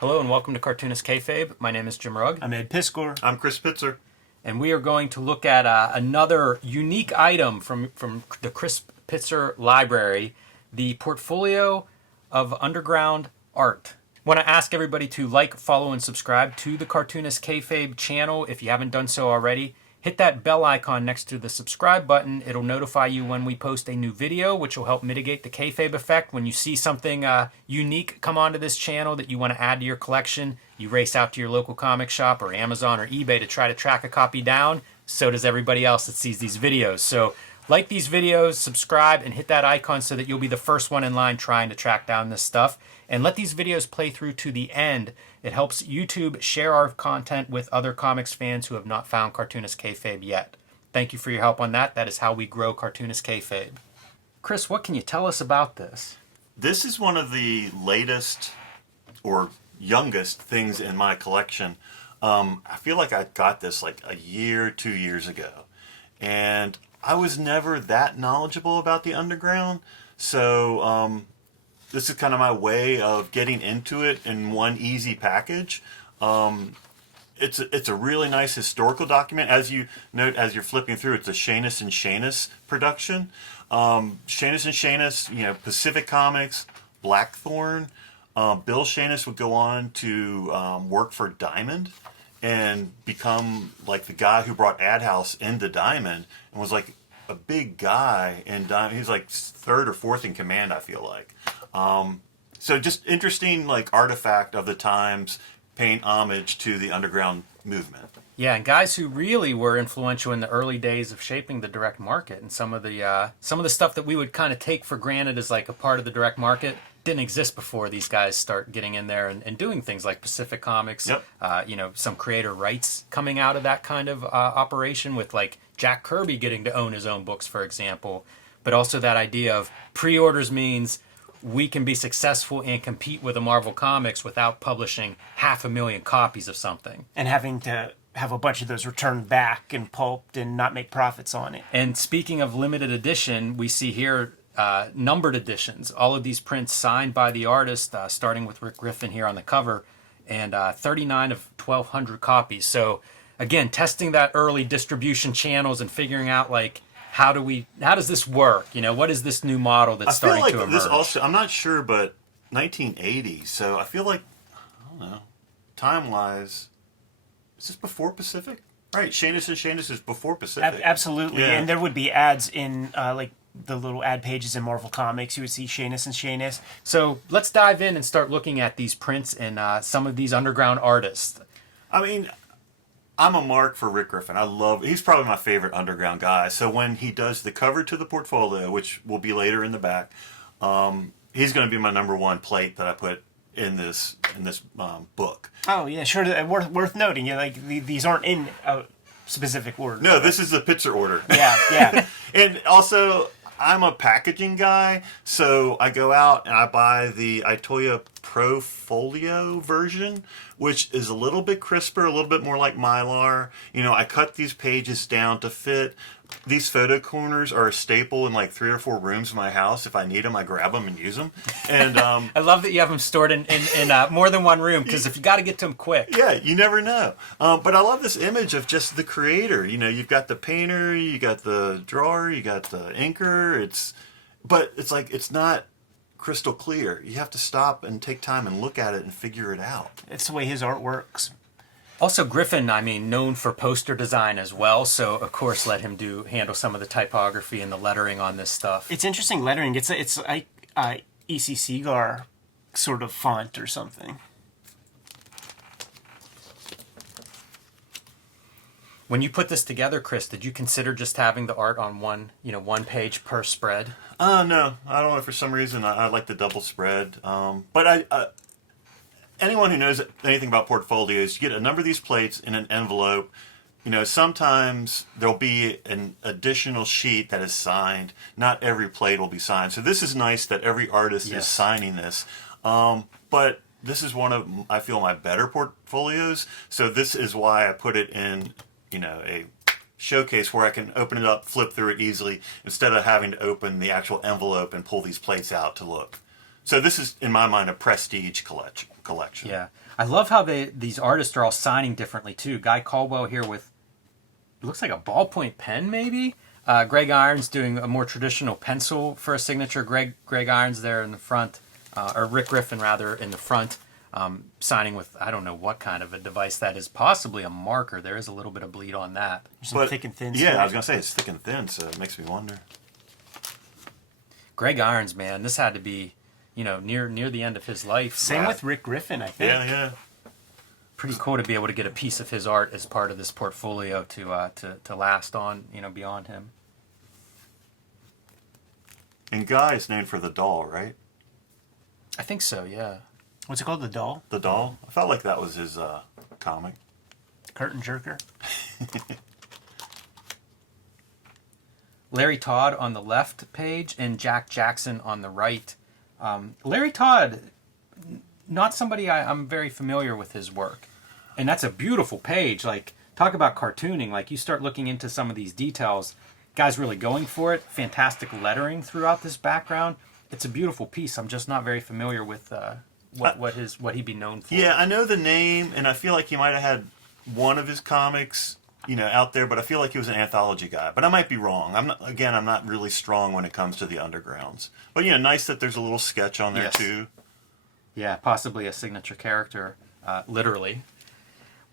Hello and welcome to Cartoonist Kayfabe. My name is Jim Rugg, I'm Ed Piskor. I'm Chris Pitzer. and we are going to look at another unique item from the Chris Pitzer library, the portfolio of underground art. Want to ask everybody to like, follow, and subscribe to the Cartoonist Kayfabe channel if you haven't done so already. Hit that bell icon next to the subscribe button. It'll notify you when we post a new video, which will help mitigate the kayfabe effect. When you see something unique come onto this channel that you want to add to your collection, you race out to your local comic shop or Amazon or eBay to try to track a copy down. So does everybody else that sees these videos. So like these videos, subscribe, and hit that icon so that you'll be the first one in line trying to track down this stuff. And let these videos play through to the end. It helps YouTube share our content with other comics fans who have not found Cartoonist Kayfabe yet. Thank you for your help on that. That is how we grow Cartoonist Kayfabe. Chris, what can you tell us about this? This is one of the latest or youngest things in my collection. I feel like I got this like a year, 2 years ago. And I was never that knowledgeable about the underground. So this is kind of my way of getting into it in one easy package. It's a really nice historical document. As you note, as you're flipping through, it's a Shanus and Shanus production. Shanus and Shanus, Pacific Comics, Blackthorn. Bill Shanus would go on to work for Diamond and become like the guy who brought Ad House into Diamond and was like a big guy in Diamond. He was like third or fourth in command, I feel like. So just interesting, like, artifact of the times, paying homage to the underground movement. Yeah, and guys who really were influential in the early days of shaping the direct market, and some of the stuff that we would kind of take for granted as like a part of the direct market didn't exist before these guys start getting in there and doing things like Pacific Comics. Yep. Some creator rights coming out of that kind of operation with like Jack Kirby getting to own his own books, for example. But also that idea of pre-orders means we can be successful and compete with the Marvel Comics without publishing 500,000 copies of something. And having to have a bunch of those returned back and pulped and not make profits on it. And speaking of limited edition, we see here numbered editions. All of these prints signed by the artist, starting with Rick Griffin here on the cover, and 39 of 1,200 copies. So again, testing that early distribution channels and figuring out like, how does this work? What is this new model that's starting to emerge? I feel like this also, I'm not sure, but 1980. So I feel like, I don't know, time-wise, is this before Pacific? Right, Shanus and Shanus is before Pacific. Absolutely, Yeah. And there would be ads in like the little ad pages in Marvel Comics. You would see Shanus and Shanus. So let's dive in and start looking at these prints and some of these underground artists. I mean, I'm a mark for Rick Griffin. He's probably my favorite underground guy. So when he does the cover to the portfolio, which will be later in the back, he's going to be my number one plate that I put in this book. Oh yeah, sure. Worth noting. These aren't in a specific order. No, this is the Pitzer order. Yeah. And also, I'm a packaging guy, so I go out and I buy the Itoya Pro Folio version, which is a little bit crisper, a little bit more like Mylar. I cut these pages down to fit. These photo corners are a staple in like 3 or 4 rooms in my house. If I need them, I grab them and use them. And I love that you have them stored in more than one room, because if you got to get to them quick. Yeah, you never know. But I love this image of just the creator. You've got the painter, you got the drawer, you got the inker. But it's like, it's not crystal clear. You have to stop and take time and look at it and figure it out. It's the way his art works. Also, Griffin, known for poster design as well, so of course let him handle some of the typography and the lettering on this stuff. It's interesting lettering. It's like E.C. Segar sort of font or something. When you put this together, Chris, did you consider just having the art on one page per spread? No, I don't know. For some reason, I like the double spread. But anyone who knows anything about portfolios, you get a number of these plates in an envelope. Sometimes there'll be an additional sheet that is signed. Not every plate will be signed. So this is nice that every artist is signing this. But this is one of, I feel, my better portfolios. So this is why I put it in, a showcase where I can open it up, flip through it easily, instead of having to open the actual envelope and pull these plates out to look. So this is, in my mind, a prestige collection. Yeah. I love how these artists are all signing differently too. Guy Caldwell here with, it looks like a ballpoint pen maybe. Greg Irons doing a more traditional pencil for a signature. Greg Irons there in the front, or Rick Griffin rather in the front, signing with, I don't know what kind of a device that is. Possibly a marker. There is a little bit of bleed on that. Some thick and thin. Yeah, I was gonna say it's thick and thin, so it makes me wonder. Greg Irons, man, this had to be, near the end of his life. Same with Rick Griffin, I think. Yeah. Pretty cool to be able to get a piece of his art as part of this portfolio to last on, beyond him. And Guy is known for the doll, right? I think so, yeah. What's it called? The doll? The doll. I felt like that was his comic. Curtain jerker. Larry Todd on the left page and Jack Jackson on the right. Larry Todd, not somebody I'm very familiar with his work. And that's a beautiful page. Like, talk about cartooning. Like, you start looking into some of these details. Guy's really going for it. Fantastic lettering throughout this background. It's a beautiful piece. I'm just not very familiar with what he'd be known for. Yeah, I know the name, and I feel like he might have had one of his comics, out there, but I feel like he was an anthology guy. But I might be wrong. I'm not really strong when it comes to the undergrounds. But nice that there's a little sketch on there Yes. too. Yeah, possibly a signature character, literally.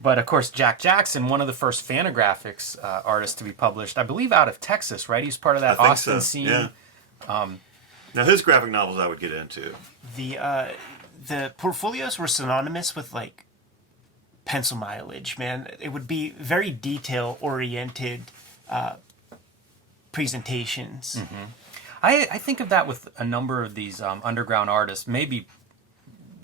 But of course, Jack Jackson, one of the first Fantagraphics artists to be published, I believe out of Texas, right? He's part of that I think Austin so, scene. yeah. Now his graphic novels I would get into. The portfolios were synonymous with like pencil mileage, man. It would be very detail oriented presentations. Mm-hmm. I think of that with a number of these underground artists, maybe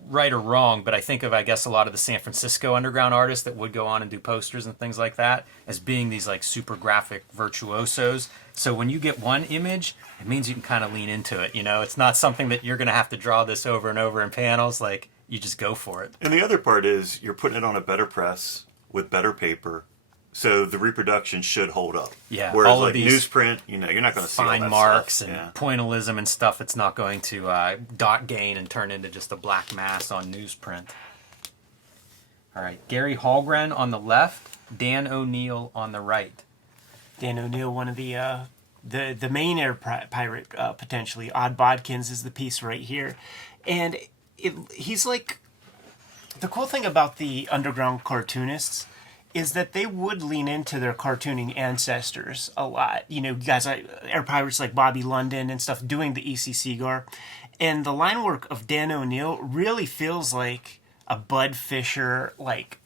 right or wrong, but I think of, I guess, a lot of the San Francisco underground artists that would go on and do posters and things like that as being these like super graphic virtuosos. So when you get one image, it means you can kind of lean into it. It's not something that you're going to have to draw this over and over in panels. Like, you just go for it. And the other part is you're putting it on a better press with better paper, so the reproduction should hold up. Yeah, Whereas all of like these newsprint, you're not going to see all fine that marks stuff. and Yeah. pointillism and stuff. It's not going to dot gain and turn into just a black mass on newsprint. All right, Gary Hallgren on the left, Dan O'Neill on the right. Dan O'Neill, one of the main air pirate potentially. Odd Bodkins is the piece right here, and he's like, the cool thing about the underground cartoonists is that they would lean into their cartooning ancestors a lot. Guys like air pirates like Bobby London and stuff doing the E.C. Seagar, and the line work of Dan O'Neill really feels like a Bud Fisher, like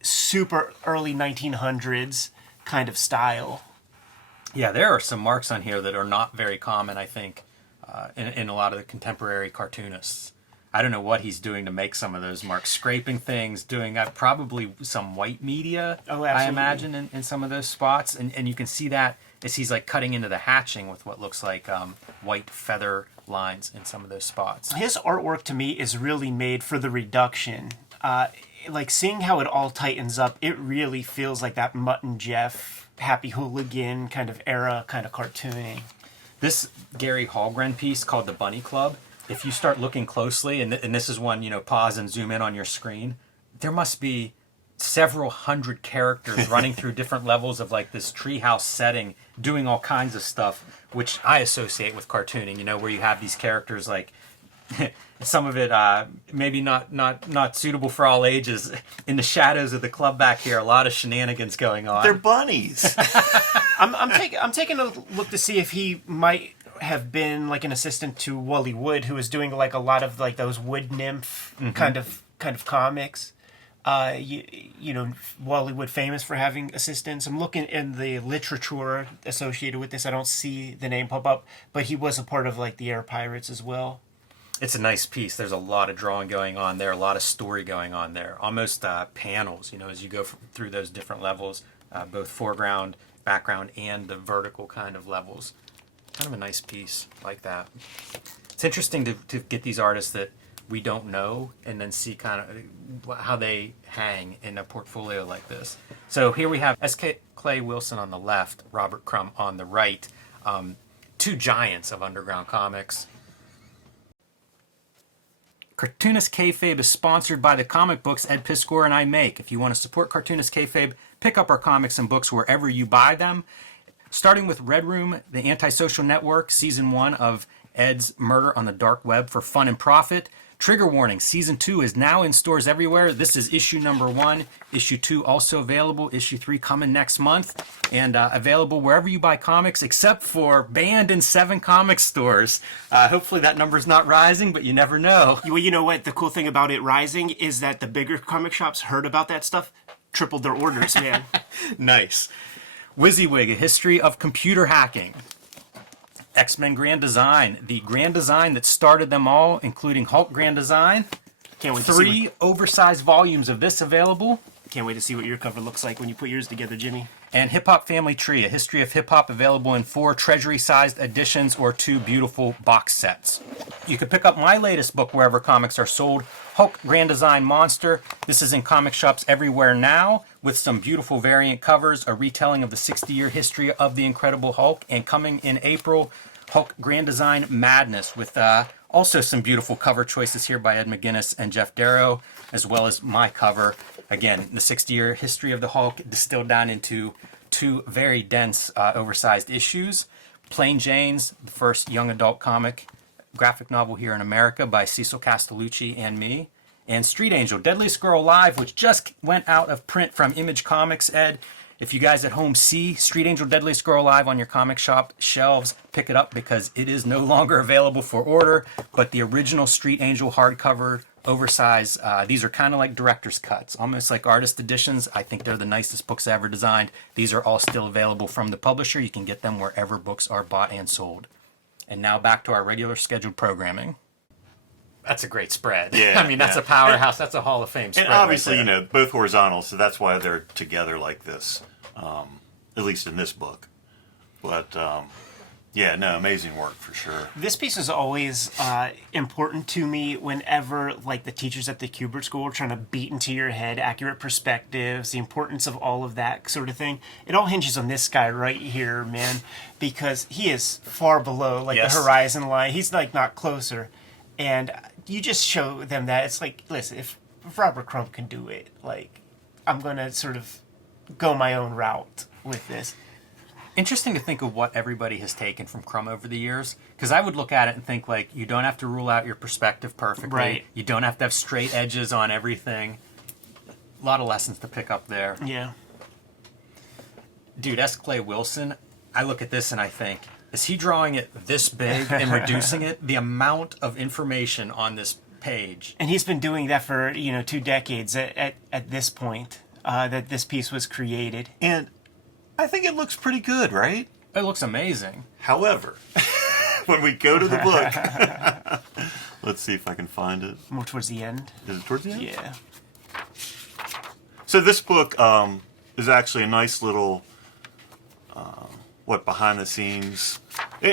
super early 1900s kind of style. Yeah, there are some marks on here that are not very common, I think, in a lot of the contemporary cartoonists. I don't know what he's doing to make some of those marks. Scraping things, doing probably some white media, I imagine, in some of those spots. And you can see that as he's like cutting into the hatching with what looks like white feather lines in some of those spots. His artwork to me is really made for the reduction. Like seeing how it all tightens up, it really feels like that Mutt and Jeff, Happy Hooligan kind of era, kind of cartooning. This Gary Hallgren piece called The Bunny Club, if you start looking closely, and this is one, pause and zoom in on your screen, there must be several hundred characters running through different levels of like this treehouse setting, doing all kinds of stuff, which I associate with cartooning, where you have these characters like, some of it maybe not suitable for all ages. In the shadows of the club back here, a lot of shenanigans going on. They're bunnies. I'm taking a look to see if he might have been like an assistant to Wally Wood, who was doing like a lot of like those wood nymph kind of comics. Wally Wood famous for having assistants. I'm looking in the literature associated with this. I don't see the name pop up, but he was a part of like the Air Pirates as well. It's a nice piece. There's a lot of drawing going on there, a lot of story going on there. Almost panels, as you go through those different levels, both foreground, background, and the vertical kind of levels. Kind of a nice piece like that. It's interesting to get these artists that we don't know and then see kind of how they hang in a portfolio like this. So here we have S.K. Clay Wilson on the left, Robert Crumb on the right. Two giants of underground comics. Cartoonist Kayfabe is sponsored by the comic books Ed Piskor and I make. If you want to support Cartoonist Kayfabe, pick up our comics and books wherever you buy them. Starting with Red Room, the Antisocial Network, Season 1 of Ed's Murder on the Dark Web for Fun and Profit. Trigger Warning, Season 2 is now in stores everywhere. This is issue number 1. Issue 2 also available. Issue 3 coming next month. And available wherever you buy comics, except for banned in 7 comic stores. Hopefully that number's not rising, but you never know. Well, you know what? The cool thing about it rising is that the bigger comic shops heard about that stuff, tripled their orders, man. Nice. WYSIWYG, A History of Computer Hacking. X-Men Grand Design, the Grand Design that started them all, including Hulk Grand Design. Can't wait to see 3 oversized volumes of this available. Can't wait to see what your cover looks like when you put yours together, Jimmy. And Hip Hop Family Tree, A History of Hip Hop, available in 4 treasury-sized editions or 2 beautiful box sets. You can pick up my latest book wherever comics are sold, Hulk Grand Design Monster. This is in comic shops everywhere now, with some beautiful variant covers, a retelling of the 60-year history of the Incredible Hulk, and coming in April, Hulk Grand Design Madness, with also some beautiful cover choices here by Ed McGuinness and Jeff Darrow, as well as my cover. Again, the 60-year history of the Hulk distilled down into 2 very dense, oversized issues. Plain Jane's, the first young adult comic graphic novel here in America by Cecil Castellucci and me. And Street Angel, Deadliest Girl Alive, which just went out of print from Image Comics, Ed. If you guys at home see Street Angel, Deadliest Girl Alive on your comic shop shelves, pick it up because it is no longer available for order. But the original Street Angel hardcover, oversized, these are kind of like director's cuts, almost like artist editions. I think they're the nicest books ever designed. These are all still available from the publisher. You can get them wherever books are bought and sold. And now back to our regular scheduled programming. That's a great spread. Yeah, I mean, that's a powerhouse. That's a Hall of Fame spread. And obviously, right there. you know, both horizontal, so that's why they're together like this, at least in this book. But, yeah, no, amazing work for sure. This piece is always important to me whenever, like, the teachers at the Kubert School are trying to beat into your head accurate perspectives, the importance of all of that sort of thing. It all hinges on this guy right here, man, because he is far below, like, Yes. the horizon line. He's, like, not closer. And you just show them that. It's like, listen, if Robert Crumb can do it, like, I'm going to sort of go my own route with this. Interesting to think of what everybody has taken from Crumb over the years, because I would look at it and think, like, you don't have to rule out your perspective perfectly. Right. You don't have to have straight edges on everything. A lot of lessons to pick up there. Yeah. Dude, S. Clay Wilson, I look at this and I think, is he drawing it this big and reducing it? The amount of information on this page. And he's been doing that for, 2 decades at this point that this piece was created. And I think it looks pretty good, right? It looks amazing. However, when we go to the book, let's see if I can find it. More towards the end. Is it towards the end? Yeah. So this book is actually a nice little, behind the scenes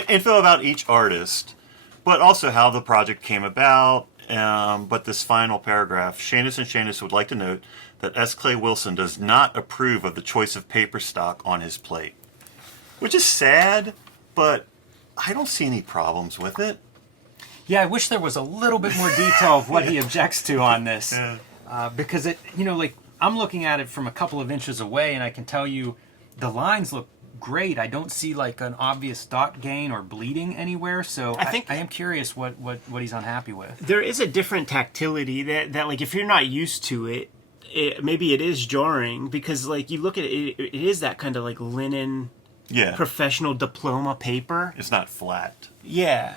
info about each artist, but also how the project came about. But this final paragraph, Shanus and Shanus would like to note that S. Clay Wilson does not approve of the choice of paper stock on his plate. Which is sad, but I don't see any problems with it. Yeah, I wish there was a little bit more detail of what he objects to on this. Because it, I'm looking at it from a couple of inches away and I can tell you the lines look great. I don't see like an obvious dot gain or bleeding anywhere, so I am curious what he's unhappy with. There is a different tactility that like if you're not used to it, maybe it is jarring because like you look at it, it is that kind of like linen, professional diploma paper. It's not flat. Yeah.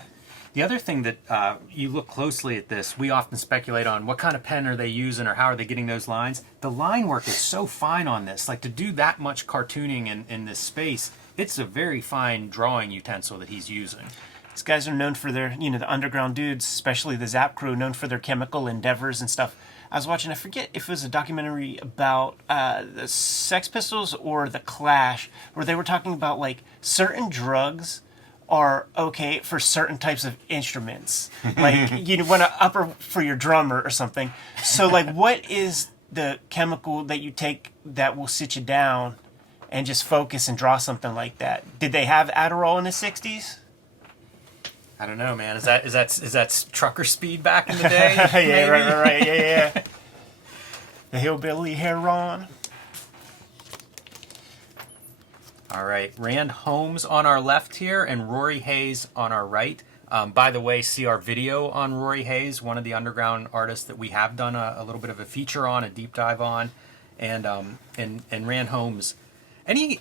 The other thing that you look closely at this, we often speculate on what kind of pen are they using or how are they getting those lines. The line work is so fine on this. Like to do that much cartooning in this space, it's a very fine drawing utensil that he's using. These guys are known for their, the underground dudes, especially the Zap crew, known for their chemical endeavors and stuff. I was watching, I forget if it was a documentary about the Sex Pistols or the Clash, where they were talking about like certain drugs are okay for certain types of instruments. Like you want to upper for your drummer or something. So like what is the chemical that you take that will sit you down and just focus and draw something like that? Did they have Adderall in the 60s? I don't know, man. Is that trucker speed back in the day? Yeah, maybe? right. Yeah. The hillbilly Heron. All right, Rand Holmes on our left here and Rory Hayes on our right. By the way, see our video on Rory Hayes, one of the underground artists that we have done a little bit of a feature on, a deep dive on, and Rand Holmes. Any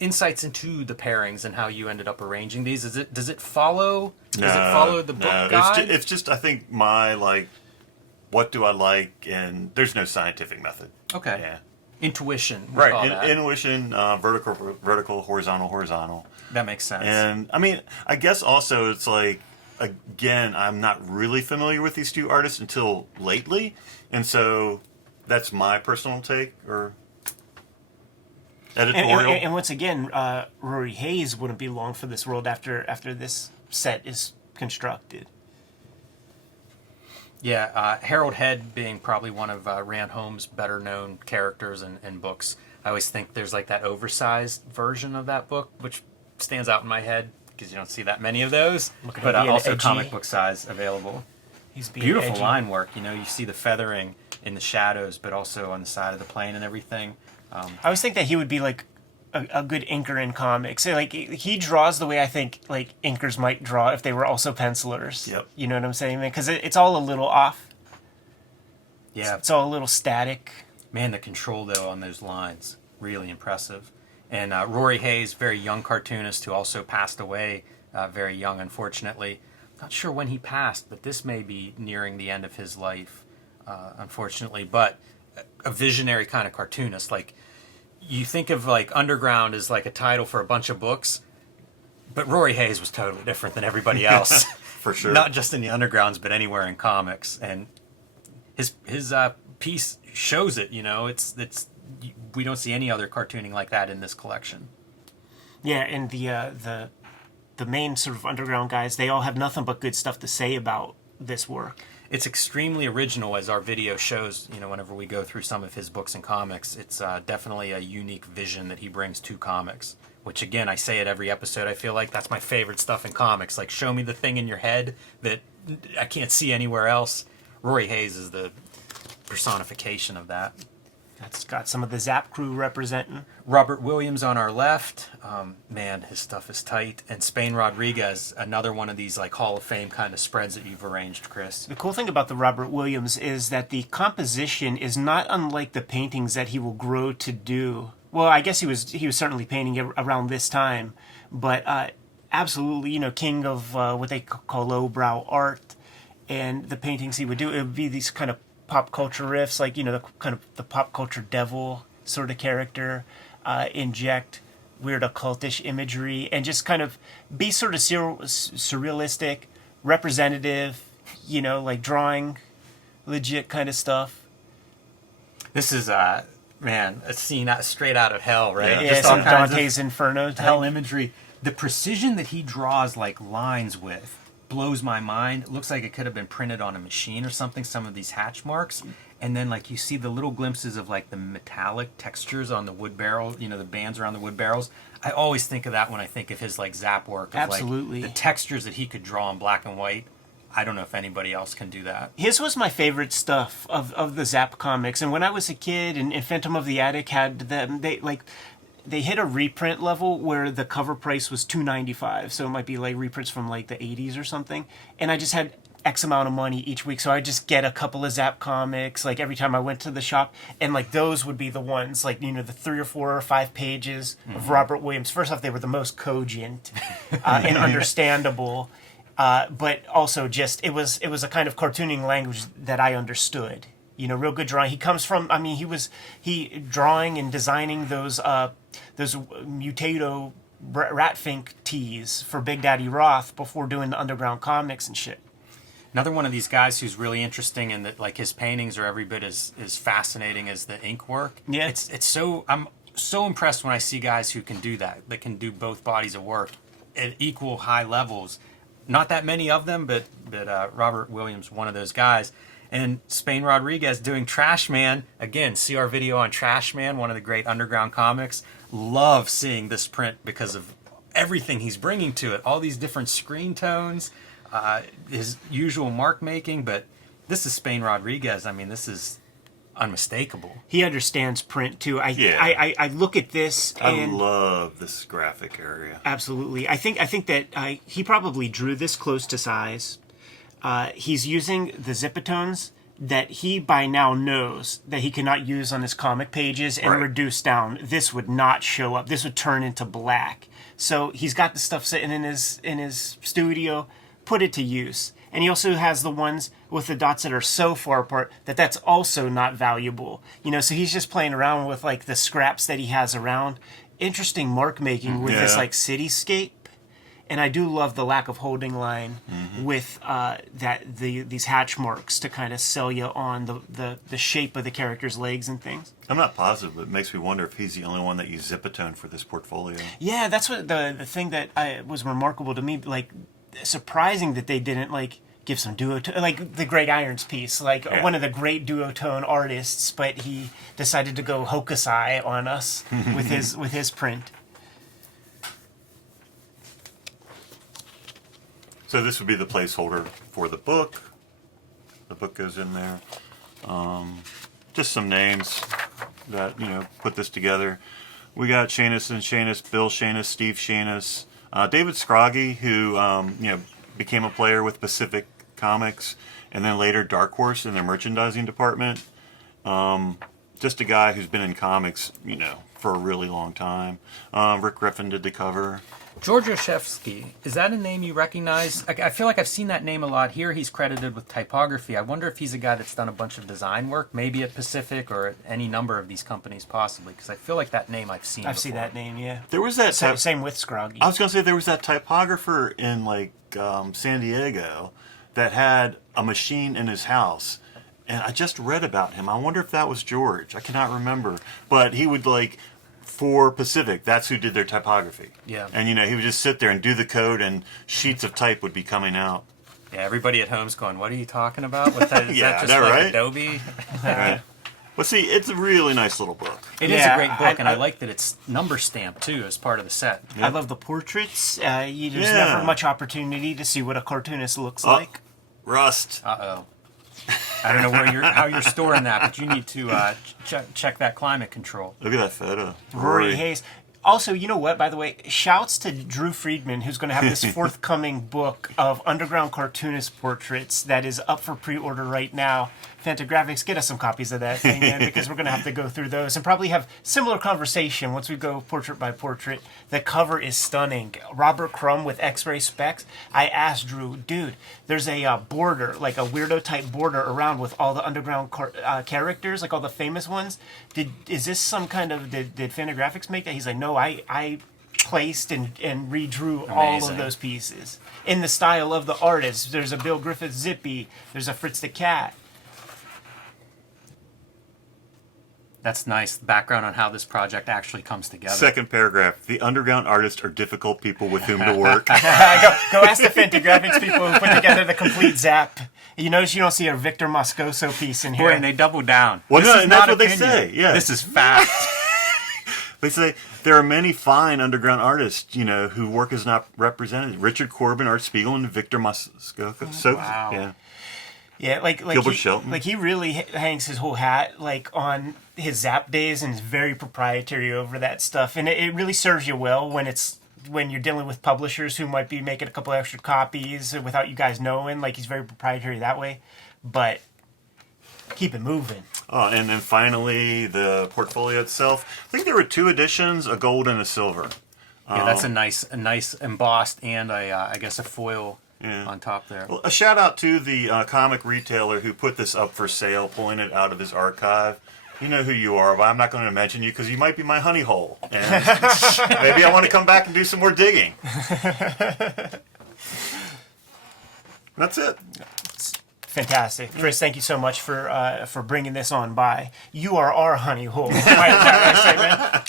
insights into the pairings and how you ended up arranging these? Does it follow the book guide? It's just I think my what do I like, and there's no scientific method. Okay. Yeah. Intuition. Right. Intuition, vertical, horizontal. That makes sense. And I mean, I guess also it's like, again, I'm not really familiar with these two artists until lately, and so that's my personal take or editorial. And once again, Rory Hayes wouldn't be long for this world after this set is constructed. Yeah, Harold Head being probably one of Rand Holmes' better known characters in books. I always think there's like that oversized version of that book, which stands out in my head because you don't see that many of those. But also edgy. comic book size available. He's being Beautiful edgy. line work. You know, you see the feathering in the shadows, but also on the side of the plane and everything. I always think that he would be like a good inker in comics. So, like, he draws the way I think like inkers might draw if they were also pencilers. Yep. You know what I'm saying, man? Because it's all a little off. Yeah, It's all a little static. man, the control though on those lines, really impressive. And Rory Hayes, very young cartoonist who also passed away very young, unfortunately. Not sure when he passed, but this may be nearing the end of his life, unfortunately. But a visionary kind of cartoonist. Like, you think of like Underground as like a title for a bunch of books, but Rory Hayes was totally different than everybody else. For sure. Not just in the Undergrounds, but anywhere in comics. And his piece shows it. You know, it's we don't see any other cartooning like that in this collection. Yeah, and the main sort of underground guys, they all have nothing but good stuff to say about this work. It's extremely original, as our video shows. You know, whenever we go through some of his books and comics, it's definitely a unique vision that he brings to comics. Which, again, I say it every episode. I feel like that's my favorite stuff in comics. Like, show me the thing in your head that I can't see anywhere else. Rory Hayes is the personification of that. That's got some of the Zap crew representing. Robert Williams on our left. Man, his stuff is tight. And Spain Rodriguez, another one of these like Hall of Fame kind of spreads that you've arranged, Chris. The cool thing about the Robert Williams is that the composition is not unlike the paintings that he will grow to do. Well, I guess he was certainly painting it around this time, but absolutely, you know, king of what they call lowbrow art, and the paintings he would do, it would be these kind of pop culture riffs, like, you know, the kind of the pop culture devil sort of character, inject weird occultish imagery, and just kind of be sort of surrealistic, representative, you know, like drawing legit kind of stuff. This is, man, a scene straight out of hell, right? Yeah, Just all some kinds Dante's of Inferno type. hell imagery. The precision that he draws like lines with blows my mind. It looks like it could have been printed on a machine or something, some of these hatch marks. And then like you see the little glimpses of like the metallic textures on the wood barrel, you know, the bands around the wood barrels. I always think of that when I think of his like Zap work. Of, Absolutely. Like, the textures that he could draw in black and white. I don't know if anybody else can do that. His was my favorite stuff of the Zap comics. And when I was a kid and Phantom of the Attic had them, they hit a reprint level where the cover price was $2.95, so it might be like reprints from like the 80s or something. And I just had X amount of money each week, so I'd just get a couple of Zap comics like every time I went to the shop, and like those would be the ones, like, you know, the 3 or 4 or 5 pages of Robert Williams. First off, they were the most cogent and understandable, but also just it was a kind of cartooning language that I understood. You know, real good drawing. He comes from, I mean, he drawing and designing those Mutato Ratfink tees for Big Daddy Roth before doing the underground comics and shit. Another one of these guys who's really interesting, and that like his paintings are every bit as fascinating as the ink work. Yeah. It's so, I'm so impressed when I see guys who can do that can do both bodies of work at equal high levels. Not that many of them, but Robert Williams, one of those guys. And Spain Rodriguez doing Trash Man. Again, see our video on Trash Man, one of the great underground comics. Love seeing this print because of everything he's bringing to it. All these different screen tones, his usual mark making, but this is Spain Rodriguez. I mean, this is unmistakable. He understands print too. Yeah. I look at this and I love this graphic area. absolutely. I think that he probably drew this close to size. He's using the zipatones that he by now knows that he cannot use on his comic pages and Right. reduce down. This would not show up. This would turn into black. So he's got the stuff sitting in his studio, put it to use. And he also has the ones with the dots that are so far apart that that's also not valuable. You know, so he's just playing around with like the scraps that he has around. Interesting mark making with this Yeah. like cityscape. And I do love the lack of holding line with these hatch marks to kind of sell you on the shape of the character's legs and things. I'm not positive, but it makes me wonder if he's the only one that used Zipatone for this portfolio. Yeah, that's what the thing that was remarkable to me. Like, surprising that they didn't like give some duotone, like the Great Irons piece, like Yeah. one of the great duotone artists, but he decided to go hokusai on us with his print. So this would be the placeholder for the book. The book goes in there. Just some names that, put this together. We got Shanus and Shanus, Bill Shanus, Steve Shanus, David Scroggy, who, became a player with Pacific Comics, and then later Dark Horse in their merchandising department. Just a guy who's been in comics, for a really long time. Rick Griffin did the cover. George Oshevsky, is that a name you recognize? I feel like I've seen that name a lot. Here he's credited with typography. I wonder if he's a guy that's done a bunch of design work, maybe at Pacific or at any number of these companies possibly, because I feel like that name I've seen I've seen before. that name, yeah. There was that Same with Scroggy. I was going to say there was that typographer in San Diego that had a machine in his house, and I just read about him. I wonder if that was George. I cannot remember, but he would for Pacific, that's who did their typography. Yeah. And he would just sit there and do the code, and sheets of type would be coming out. Yeah, everybody at home's going, what are you talking about? Is Yeah, that just that like right? Adobe? Right. Well, see, it's a really nice little book. It is Yeah, a great book, and I I like that it's number stamped too as part of the set. I love the portraits. There's Yeah. never much opportunity to see what a cartoonist looks like. Rust. Uh-oh. I don't know how you're storing that, but you need to check that climate control. Look at that photo. Rory Hayes. Also, you know what, by the way, shouts to Drew Friedman, who's going to have this forthcoming book of underground cartoonist portraits that is up for pre-order right now. Fantagraphics, get us some copies of that thing, man, because we're going to have to go through those and probably have similar conversation once we go portrait by portrait. The cover is stunning. Robert Crumb with X-ray specs. I asked Drew, dude, there's a border, like a weirdo type border around with all the underground characters, like all the famous ones. Is this some kind of, did Fantagraphics make that? He's like, no, I placed and redrew all Amazing. of those pieces in the style of the artist. There's a Bill Griffith Zippy. There's a Fritz the Cat. That's nice background on how this project actually comes together. Second paragraph. The underground artists are difficult people with whom to work. Go ask the Fantagraphics people who put together the complete Zap. You notice you don't see a Victor Moscoso piece in here. Boy, and they double down. Well, This no, is and that's not what they opinion. say, yeah. This is fact. They say there are many fine underground artists, who work as not represented. Richard Corbin, Art Spiegel, and Victor Moscoso. So, Wow. yeah. Yeah, like Gilbert he, Shelton. Like he really hangs his whole hat on his Zap days and is very proprietary over that stuff, and it really serves you well when you're dealing with publishers who might be making a couple extra copies without you guys knowing. Like he's very proprietary that way, but keep it moving. Oh, and then finally the portfolio itself. I think there were 2 editions, a gold and a silver. Yeah, that's a nice embossed and I guess a foil Yeah. on top there. Well, a shout out to the comic retailer who put this up for sale, pulling it out of his archive. You know who you are, but I'm not going to mention you because you might be my honey hole. And maybe I want to come back and do some more digging. That's it. Fantastic, Chris. Thank you so much for bringing this on by. You are our honey hole. Right,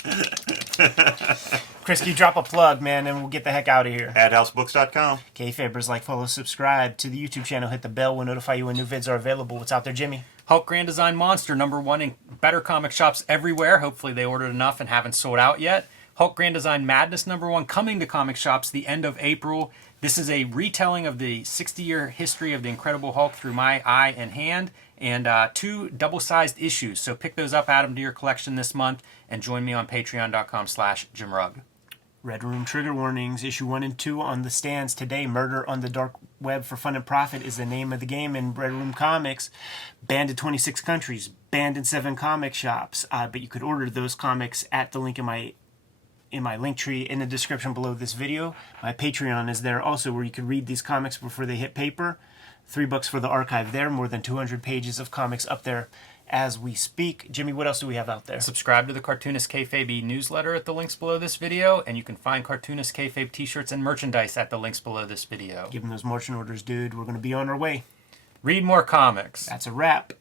Chris, can you drop a plug, man, and we'll get the heck out of here. AdHouseBooks.com. Kayfabers, like, follow, subscribe to the YouTube channel. Hit the bell. We'll notify you when new vids are available. What's out there, Jimmy? Hulk Grand Design Monster, #1 in better comic shops everywhere. Hopefully they ordered enough and haven't sold out yet. Hulk Grand Design Madness #1 coming to comic shops the end of April. This is a retelling of the 60-year history of the Incredible Hulk through my eye and hand, and 2 double-sized issues. So pick those up, add them to your collection this month, and join me on patreon.com/JimRugg. Red Room Trigger Warnings, issue 1 and 2 on the stands today. Murder on the Dark Web for Fun and Profit is the name of the game in Red Room Comics. Banned in 26 countries, banned in 7 comic shops. But you could order those comics at the link in my link tree in the description below this video. My Patreon is there also, where you can read these comics before they hit paper. $3 for the archive there. More than 200 pages of comics up there as we speak. Jimmy, what else do we have out there? Subscribe to the Cartoonist Kayfabe newsletter at the links below this video, and you can find Cartoonist Kayfabe t-shirts and merchandise at the links below this video. Give them those marching orders, dude. We're going to be on our way. Read more comics. That's a wrap.